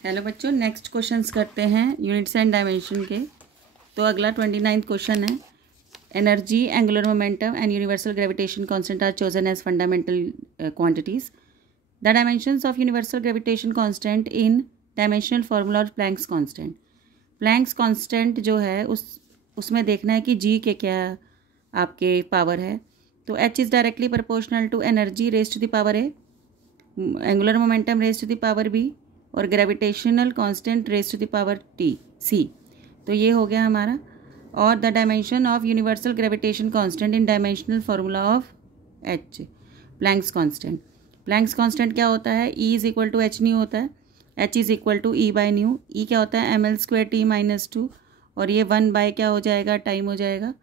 Hello बच्चों, next questions करते हैं यूनिट्स एंड डायमेंशन के। तो अगला 29th क्वेश्चन है, energy, angular momentum and universal gravitation constant are chosen as fundamental quantities. The dimensions of universal gravitation constant in dimensional formula और Planck's constant. Planck's constant जो है उसमें देखना है कि जी के क्या आपके पावर है। तो h is directly proportional to energy raise to the power a, angular momentum raise to the power b और gravitational constant raise to the power t c. तो ये हो गया हमारा। और the dimension of universal gravitation constant in dimensional formula of h, Planck's constant. Planck's constant क्या होता है? E is equal to h nu होता है। H is equal to e by new. ई क्या होता है? ml²t-2 और ये 1 बाय क्या हो जाएगा? टाइम हो जाएगा।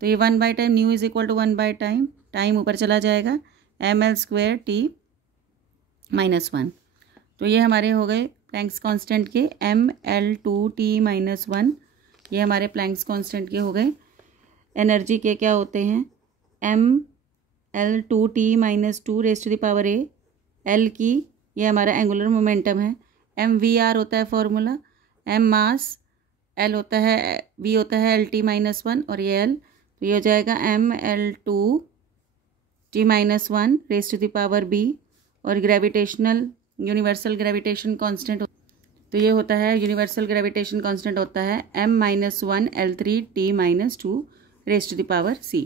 तो ये 1 by time, nu is equal to 1 by time, time ऊपर चला जाएगा, ml²t-1। तो ये हमारे हो गए प्लैंक्स कांस्टेंट के ml2t-1। ये हमारे प्लैंक्स कांस्टेंट के हो गए। एनर्जी के क्या होते हैं? ml2t-2 raise to the power A. L की ये हमारा एंगुलर मोमेंटम है, mvr होता है फॉर्मूला। m मास, l होता है, v होता है lt-1 और ये l। तो ये हो जाएगा ml2t-1 raise to the power b। और ग्रेविटेशनल यूनिवर्सल ग्रेविटेशन कांस्टेंट, तो ये होता है यूनिवर्सल ग्रेविटेशन कांस्टेंट होता है m-1l3t-2 raise to the power c।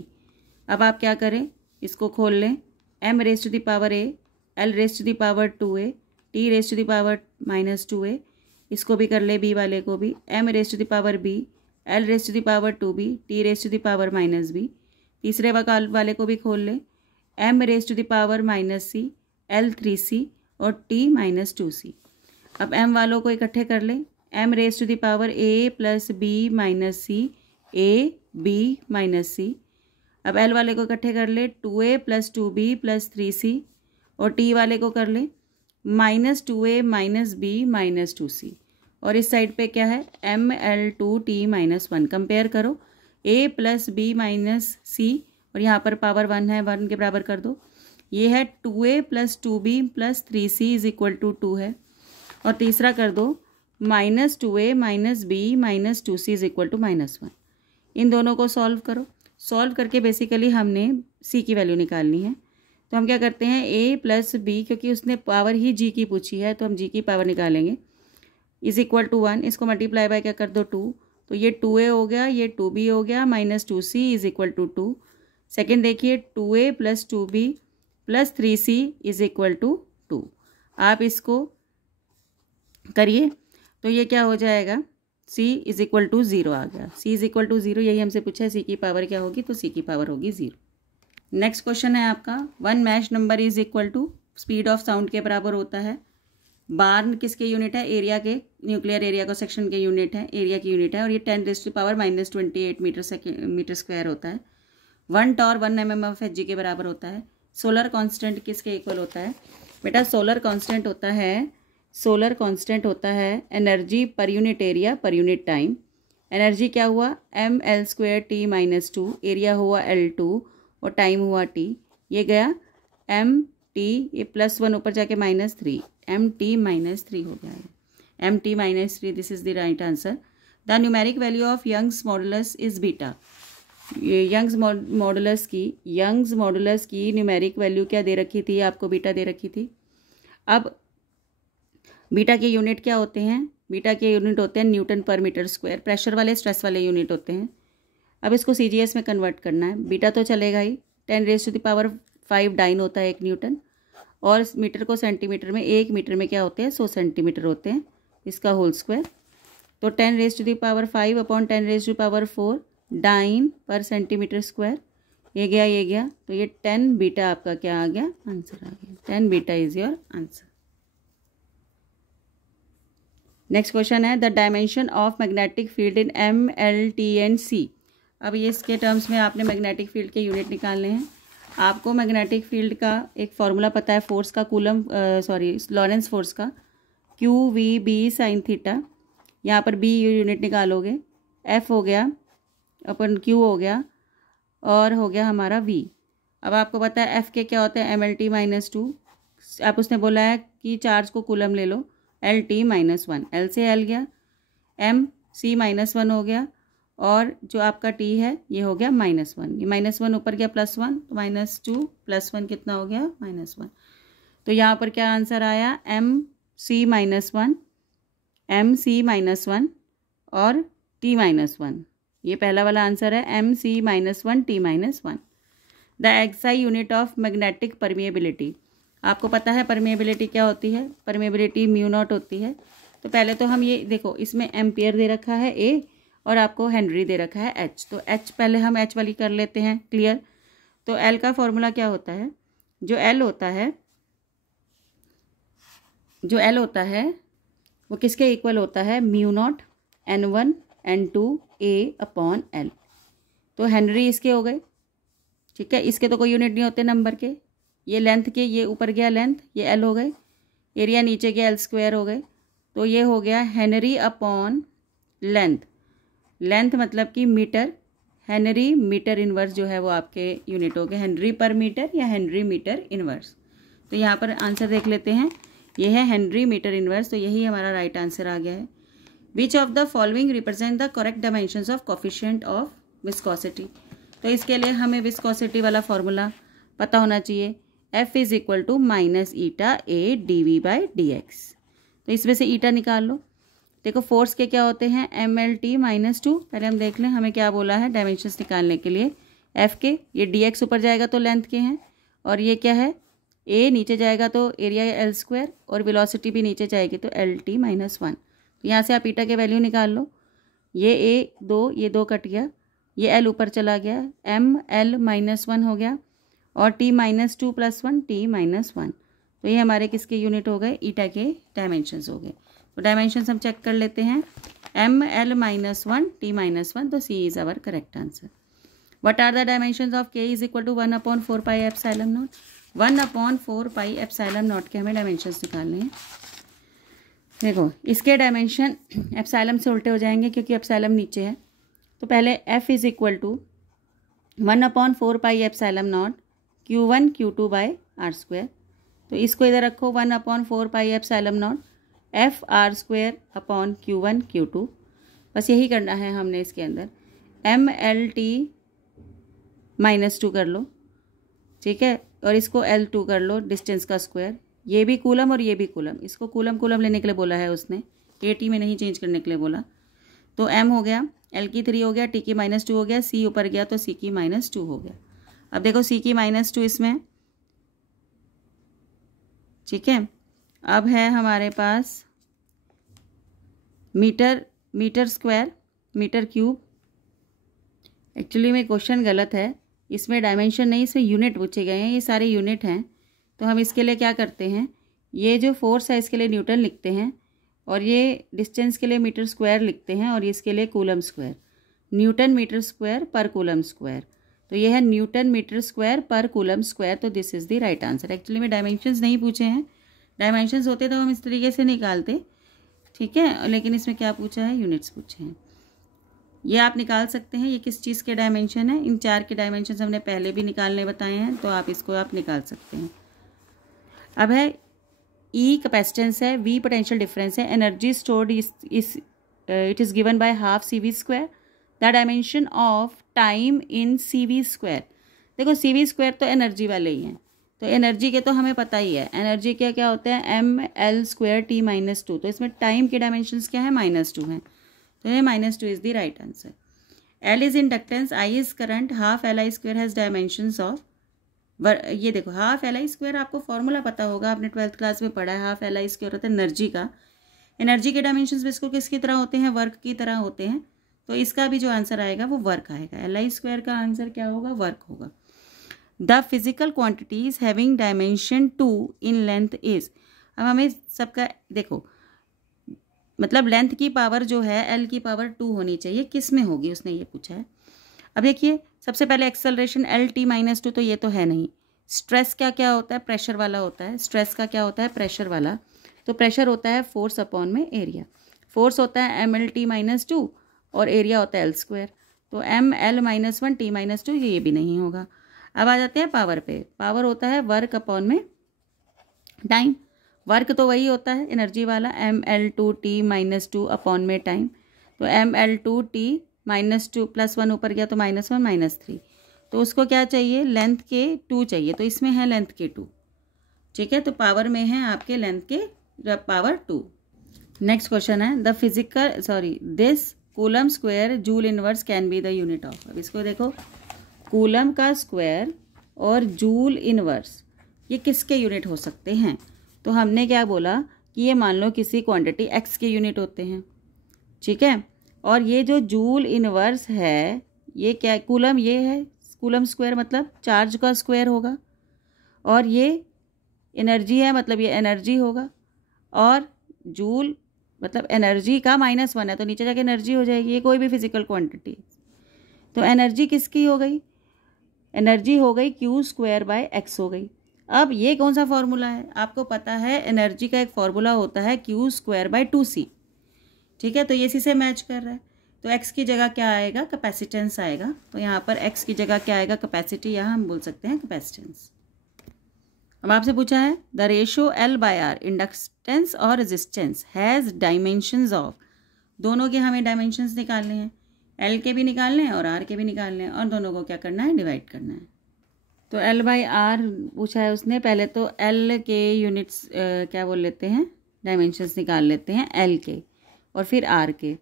अब आप क्या करें, इसको खोल लें। m raise to the power a, l raise to the power 2a, t raise to the power -2a। इसको भी कर ले, b वाले को भी, m raise to the power b, l raise to the power 2b, t raise to the power -b। तीसरे वाले को भी खोल ले, m raise to the power -c, l 3c और t -2c। अब m वालों को इकट्ठे कर लें, m raise to the power a plus b minus c, a b minus c. अब l वाले को इकट्ठे कर ले, 2a plus 2b plus 3c और t वाले को कर ले, -2a minus b minus 2c। और इस साइड पे क्या है? ml2t-1। कंपेयर करो, a plus b minus c और यहाँ पर पावर 1 है, 1 के बराबर कर दो। ये है 2a plus 2b plus 3c is equal to 2 है। और तीसरा कर दो, -2a minus b minus 2c is equal to -1। इन दोनों को सॉल्व करो। सॉल्व करके बेसिकली हमने c की वैल्यू निकालनी है। तो हम क्या करते हैं, a प्लस b, क्योंकि उसने पावर ही g की पूछी है तो हम g की पावर निकालेंगे, इज इक्वल टू 1। इसको मल्टीप्लाई बाय क्या कर दो, 2। तो ये 2a हो गया, ये 2b हो गया, -2c is equal to 2। Second देखिए, 2a plus 2b plus 3c is equal to 2। आप इसको करिए तो ये क्या हो जाएगा, c इज इक्वल टू 0 आ गया। c इज इक्वल टू 0, यही हमसे पूछा है c की पावर क्या होगी, तो c की पावर होगी 0। नेक्स्ट क्वेश्चन है आपका, 1 Mach number is equal to speed of sound के बराबर होता है। बार किसके यूनिट है? एरिया के, न्यूक्लियर एरिया को सेक्शन के यूनिट है, एरिया की यूनिट है। और ये 10 raise to power -28 meter square होता है। 1 torr 1 mm of H G के बराबर होता है। सोलर कांस्टेंट किसके इक्वल होता है? बेटा सोलर कांस्टेंट होता है energy per unit area per unit time. Energy क्या हुआ? ml²t-2, एरिया हुआ l2 और टाइम हुआ t। ये गया mt, ये +1 ऊपर जाके -3, mt -3 हो गया है, mt -3। This is the right answer. The numeric value of Young's modulus is beta. Young's modulus की न्यूमेरिक वैल्यू क्या दे रखी थी आपको? बीटा दे रखी थी। अब बीटा के यूनिट क्या होते हैं? बीटा के यूनिट होते हैं न्यूटन पर मीटर स्क्वायर। प्रेशर वाले, स्ट्रेस वाले यूनिट होते हैं। अब इसको सीजीएस में कन्वर्ट करना है। बीटा तो चलेगा ही, 10 raise to the power 5 dyne होता है 1 न्यूटन। और मीटर को सेंटीमीटर में, 1 मीटर में क्या होते हैं? 100 सेंटीमीटर होते हैं, इसका होल स्क्वायर। तो 10 raise to the power 5 upon 10 raise to the power 4 dyne पर सेंटीमीटर स्क्वायर। ये गया। तो ये 10 बीटा आपका क्या आ गया? आंसर आ गया। 10 beta is your answer. Next question है, the dimension of magnetic field in ml/t&c। अब ये इसके टर्म्स में आपने मैग्नेटिक फील्ड के यूनिट निकालने हैं। आपको मैग्नेटिक फील्ड का एक फॉर्मूला पता है, फोर्स का, लॉरेंस फोर्स का, QVB sin थीटा। यहाँ पर B यूनिट निकालोगे, F हो गया अपन Q हो गया और हो गया हमारा V। अब आपको पता है F के क्या होता है? mlt-2। आप उसने बोला है कि चार्ज को कूलम ले लो, l T minus one, l से एल गया, एम सी माइनस वन हो गया, और जो आपका टी है ये हो गया माइनस वन, ये माइनस वन ऊपर गया प्लस वन, तो माइनस टू प्लस वन कितना हो गया माइनस वन। तो यहाँ पर क्या आंसर आया, एम सी माइनस वन, एम सी माइनस वन और टी माइनस वन, ये पहला वाला आंसर है, M C minus one T minus one. The SI unit of magnetic permeability, आपको पता है परमिएबिलिटी क्या होती है, परमिएबिलिटी म्यू नॉट होती है। तो पहले तो हम ये देखो, इसमें एम्पियर दे रखा है ए और आपको हेनरी दे रखा है एच, तो एच पहले हम एच वाली कर लेते हैं क्लियर। तो एल का फॉर्मूला क्या होता है, जो एल होता है वो किसके इक्वल होता है, mu naught N one N two A upon L. तो हेनरी इसके हो गए, ठीक है, इसके तो कोई यूनिट नहीं होते नंबर के, ये लेंथ के, ये ऊपर गया लेंथ, ये एल हो गए, एरिया नीचे गया एल स्क्वायर हो गए, तो ये हो गया हेनरी अपॉन लेंथ, लेंथ मतलब कि मीटर, हेनरी मीटर इनवर्स जो है वो आपके यूनिट हो गए, हेनरी पर मीटर या हेनरी मीटर इनवर्स। तो यहाँ पर आंसर देख लेते हैं, ये है हेनरी मीटर इनवर्स, तो यही हमारा राइट आंसर आ गया है। Which of the following represent the correct dimensions of coefficient of viscosity, तो इसके लिए हमें विस्कोसिटी वाला फॉर्मूला पता होना चाहिए, F is equal to minus eta A D V by D X. तो इसमें से ईटा निकाल लो। देखो फोर्स के क्या होते हैं, M L T minus two, पहले हम देख लें हमें क्या बोला है डायमेंशंस निकालने के लिए, F के, ये डी एक्स ऊपर जाएगा तो लेंथ के हैं, और ये क्या है ए नीचे जाएगा तो एरिया एल स्क्वायर, और वेलोसिटी भी नीचे जाएगी तो एल टी माइनस वन। तो यहाँ से आप ईटा के वैल्यू निकाल लो, ये ए दो, ये दो कट गया, ये एल ऊपर चला गया, एम एल माइनस वन हो गया, और T minus two plus one T minus one. तो ये हमारे किसके यूनिट हो गए, ईटा के डायमेंशंस हो गए। तो डायमेंशंस हम चेक कर लेते हैं, M L minus one T minus one, तो c is our correct answer. What are the dimensions of k is equal to one upon four pi epsilon nought, one upon four pi epsilon nought के हमें dimensions निकालने हैं। देखो इसके dimension epsilon से उल्टे हो जाएंगे क्योंकि एप्सिलॉन नीचे है, तो पहले f is equal to one upon four pi epsilon naught Q one Q two by R square, तो इसको इधर रखो, one upon four pi epsilon naught F R square upon Q one Q two, बस यही करना है हमने इसके अंदर। M L T minus two कर लो, ठीक है, और इसको एल टू कर लो, डिस्टेंस का स्क्वायर, ये भी कूलम और ये भी कूलम, इसको कूलम कूलम लेने के लिए बोला है उसने, ए टी में नहीं चेंज करने के लिए बोला। तो एम हो गया, एल की थ्री हो गया, टी की माइनस टू हो गया, सी ऊपर गया तो सी की माइनस टू हो गया। अब देखो सी की माइनस टू इसमें, ठीक है, अब है हमारे पास meter square meter cube. Actually में क्वेश्चन गलत है, इसमें डायमेंशन नहीं, इसमें यूनिट पूछे गए हैं, ये सारे यूनिट हैं। तो हम इसके लिए क्या करते हैं, ये जो फोर्स है इसके लिए न्यूटन लिखते हैं, और ये डिस्टेंस के लिए मीटर स्क्वायर लिखते हैं, और इसके लिए coulomb square, newton metre square पर कूलम स्क्वायर। तो ये है न्यूटन मीटर स्क्वायर पर कूलम स्क्वायर, तो this is the right answer. Actually में डायमेंशंस नहीं पूछे हैं, डायमेंशंस होते तो हम इस तरीके से निकालते, ठीक है, लेकिन इसमें क्या पूछा है, यूनिट्स पूछे हैं। ये आप निकाल सकते हैं, ये किस चीज़ के डायमेंशन है, इन चार के डायमेंशंस हमने पहले भी निकालने बताए हैं, तो आप इसको आप निकाल सकते हैं। अब है ई कैपेसिटेंस है, वी पोटेंशियल डिफरेंस है, energy stored it is given by half C V square, the dimension of time in C V square. देखो सी वी स्क्वायर तो एनर्जी वाले ही हैं, तो एनर्जी के तो हमें पता ही है, एनर्जी के क्या होते हैं, M L square T minus two, तो इसमें टाइम के डायमेंशंस क्या है, माइनस टू हैं, तो ये minus two is the right answer. L is inductance, I is current, half L I square has dimensions of, ये देखो हाफ एल आई स्क्वायर आपको फॉर्मूला पता होगा, आपने 12th क्लास में पढ़ा है, हाफ एल आई स्क्वायर होता है एनर्जी का, एनर्जी के डायमेंशंस बिल्कुल किसकी तरह होते हैं, वर्क की तरह होते हैं, तो इसका भी जो आंसर आएगा वो वर्क आएगा, एल आई स्क्वायर का आंसर क्या होगा, वर्क होगा। The physical quantities having dimension 2 in length is, अब हमें सबका देखो, मतलब लेंथ की पावर जो है एल की पावर 2 होनी चाहिए, किस में होगी उसने ये पूछा है। अब देखिए सबसे पहले acceleration L T minus two, तो ये तो है नहीं। स्ट्रेस क्या क्या होता है, प्रेशर वाला होता है, स्ट्रेस का क्या होता है, प्रेशर वाला, तो प्रेशर होता है फोर्स अपॉन में एरिया, फोर्स होता है M L T minus two और एरिया होता है एल स्क्वायर, तो M L minus one T minus two, ये भी नहीं होगा। अब आ जाते हैं पावर पे, पावर होता है वर्क अपॉन में टाइम, वर्क तो वही होता है एनर्जी वाला, ml2t - 2 अपॉन में टाइम, तो ml2t - 2 +1 ऊपर गया तो -1 -3, तो उसको क्या चाहिए, लेंथ के 2 चाहिए, तो इसमें है लेंथ के 2, ठीक है। तो पावर में है आपके लेंथ के पावर 2। नेक्स्ट क्वेश्चन है this coulomb square joule inverse can be the unit of. अब इसको देखो, कूलम का स्क्वायर और जूल इनवर्स ये किसके यूनिट हो सकते हैं। तो हमने क्या बोला कि ये मान लो किसी क्वांटिटी x के यूनिट होते हैं, ठीक है। और ये जो जूल इनवर्स है ये क्या, कूलम ये है, कूलम स्क्वायर मतलब चार्ज का स्क्वायर होगा, और ये एनर्जी है मतलब ये एनर्जी होगा, और जूल मतलब एनर्जी का -1 है तो नीचे जाके एनर्जी हो जाएगी, ये कोई भी फिजिकल क्वांटिटी। तो एनर्जी किसकी हो गई, एनर्जी हो गई Q²/X हो गई। अब ये कौन सा फॉर्मूला है, आपको पता है एनर्जी का एक फॉर्मूला होता है Q²/2C, ठीक है। तो ये इसी से मैच कर रहा है, तो x की जगह क्या आएगा, कैपेसिटेंस आएगा। तो यहाँ पर x की जगह क्या आएगा, कैपेसिटी, यहाँ हम बोल सकते हैं कैपेसिटेंस। अब आपसे पूछा है द रेशो L/R इंडक्टेंस और रेजिस्टेंस हैज़ डायमेंशंस ऑफ, दोनों के हमें डायमेंशंस निकालने हैं, L के भी निकालने हैं और R के भी निकालने हैं, और दोनों को क्या करना है, डिवाइड करना है। तो L/R पूछा है उसने, पहले तो L के यूनिट्स क्या बोल लेते हैं, डायमेंशंस निकाल लेते हैं L के, और फिर R के,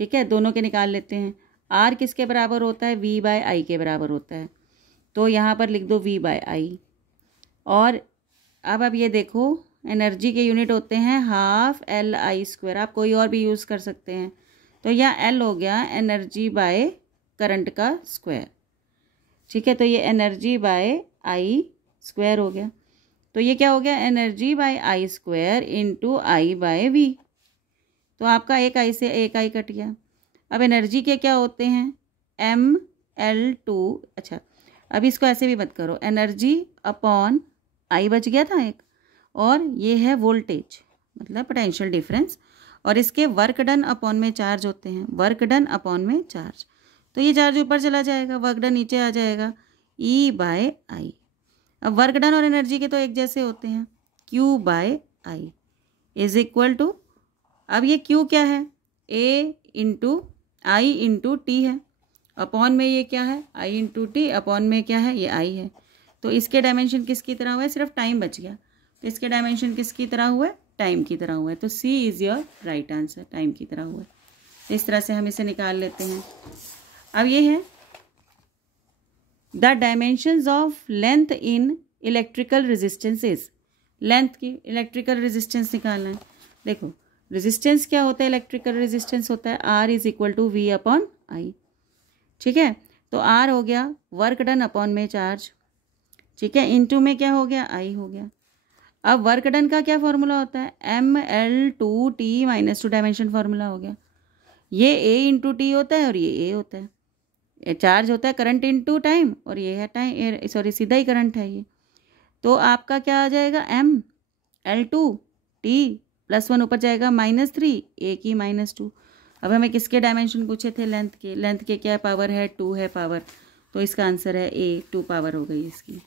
ठीक है, दोनों के निकाल लेते हैं। R किसके बराबर होता है, V/I के बराबर होता है, तो यहाँ पर लिख दो V/I। और अब ये देखो एनर्जी के यूनिट होते हैं ½LI², आप कोई और भी यूज़ कर सकते हैं, तो यहाँ L हो गया एनर्जी बाय करंट का स्क्वायर, ठीक है। तो ये एनर्जी बाय I² हो गया, तो ये क्या हो गया, energy by I² into I/V, तो आपका एक I से एक I कट गया। अब एनर्जी के क्या होते हैं, ml2, अच्छा अब इसको ऐसे भी मत करो, एनर्जी अपॉन I बच गया था एक, और ये है वोल्टेज मतलब पोटेंशियल डिफरेंस, और इसके वर्क डन अपॉन में चार्ज होते हैं, वर्क डन अपॉन में चार्ज, तो ये चार्ज ऊपर चला जाएगा, वर्क डन नीचे आ जाएगा, E/I। अब वर्क डन और एनर्जी के तो एक जैसे होते हैं, Q/I इज इक्वल टू, अब ये Q क्या है, A into I into T है, अपॉन में ये क्या है, I इंटू T, अपॉन में क्या है, ये I है। तो इसके डायमेंशन किसकी तरह हुआ है, सिर्फ टाइम बच गया, तो इसके डायमेंशन किसकी तरह हुआ है, टाइम की तरह हुआ है, तो C is your right answer, time की तरह हुआ है। तो इस तरह से हम इसे निकाल लेते हैं। अब ये है the dimensions of length in electrical resistances, length की इलेक्ट्रिकल रेजिस्टेंस निकालना है। देखो रेजिस्टेंस क्या होता है, इलेक्ट्रिकल रेजिस्टेंस होता है R is equal to V/I, ठीक है। तो R हो गया वर्क डन अपॉन में चार्ज, ठीक है, इनटू में क्या हो गया, I हो गया। अब वर्क डन का क्या फॉर्मूला होता है, ml2t - 2 डायमेंशन फार्मूला हो गया, ये A इंटू टी होता है और ये A होता है, ये चार्ज होता है करंट इंटू टाइम, और ये है टाइम, सॉरी सीधा ही करंट है ये। तो आपका क्या आ जाएगा, ml2t +1 ऊपर जाएगा -3, A की -2। अब हमें किसके डायमेंशन पूछे थे, लेंथ के, लेंथ के क्या पावर है, 2 है पावर, तो इसका आंसर है A, 2 पावर हो गई इसकी।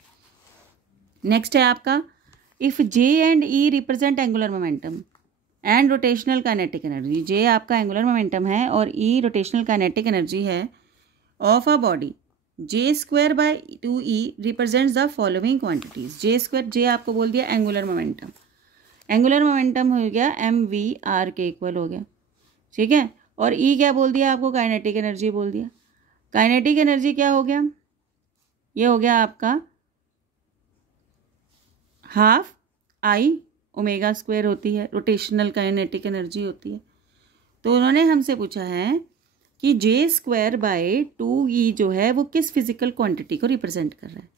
नेक्स्ट है आपका, if J and E represent angular momentum and rotational kinetic energy, J आपका एंगुलर मोमेंटम है और E रोटेशनल काइनेटिक एनर्जी है of a body, J²/2E represents the following quantities. J आपको बोल दिया एंगुलर मोमेंटम, एंगुलर मोमेंटम हो गया mv/r के इक्वल हो गया, ठीक है। और E क्या बोल दिया आपको, काइनेटिक एनर्जी बोल दिया। काइनेटिक एनर्जी क्या हो गया, ये हो गया आपका ½I⍵² होती है, रोटेशनल काइनेटिक एनर्जी होती है। तो उन्होंने हमसे पूछा है कि J²/2E जो है वो किस फिजिकल क्वांटिटी को रिप्रेजेंट कर रहा है।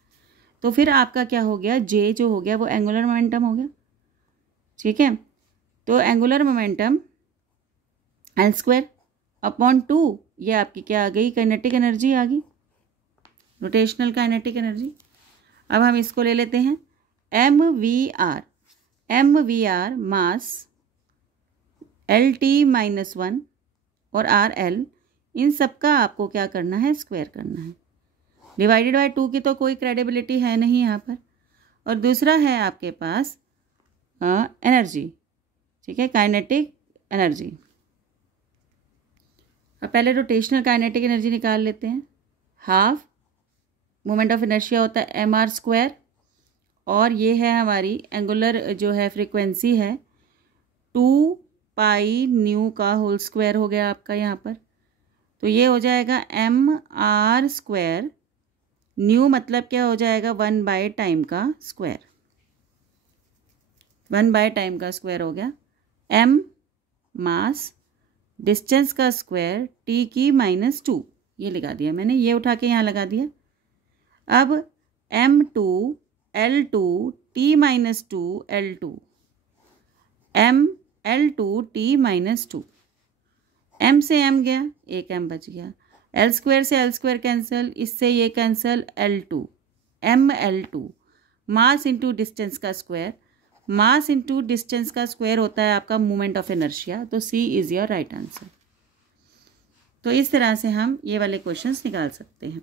तो फिर आपका क्या हो गया, J जो हो गया वो एंगुलर मोमेंटम हो गया, ठीक है। तो एंगुलर मोमेंटम L² अपॉन 2, ये आपकी क्या आ गई, काइनेटिक एनर्जी आ गई, रोटेशनल काइनेटिक एनर्जी। अब हम इसको ले लेते हैं mvr मास LT-1 और RL, इन सब का आपको क्या करना है, स्क्वायर करना है। डिवाइडेड बाय 2 की तो कोई क्रेडिबिलिटी है नहीं यहाँ पर। और दूसरा है आपके पास एनर्जी, ठीक है, काइनेटिक एनर्जी। अब पहले रोटेशनल काइनेटिक एनर्जी निकाल लेते हैं। हाफ मोमेंट ऑफ इनर्शिया होता है mr², और ये है हमारी एंगुलर जो है फ्रीक्वेंसी है 2πν का होल स्क्वायर हो गया आपका यहाँ पर। तो ये हो जाएगा mr², न्यू मतलब क्या हो जाएगा 1/टाइम का स्क्वायर, 1/टाइम का स्क्वायर हो गया। m मास, डिस्टेंस का स्क्वायर t की -2, ये लगा दिया मैंने, ये उठा के यहाँ लगा दिया। अब m2 L2 t -2 L2, m L2 t -2, m से m गया, एक m बच गया, L² से L² कैंसिल, इससे ये cancel, L2 m L2, mass into distance का स्क्वायर, मास इंटू डिस्टेंस का स्क्वायर होता है आपका मोमेंट ऑफ इनर्शिया, तो C is your right answer. तो इस तरह से हम ये वाले क्वेश्चंस निकाल सकते हैं।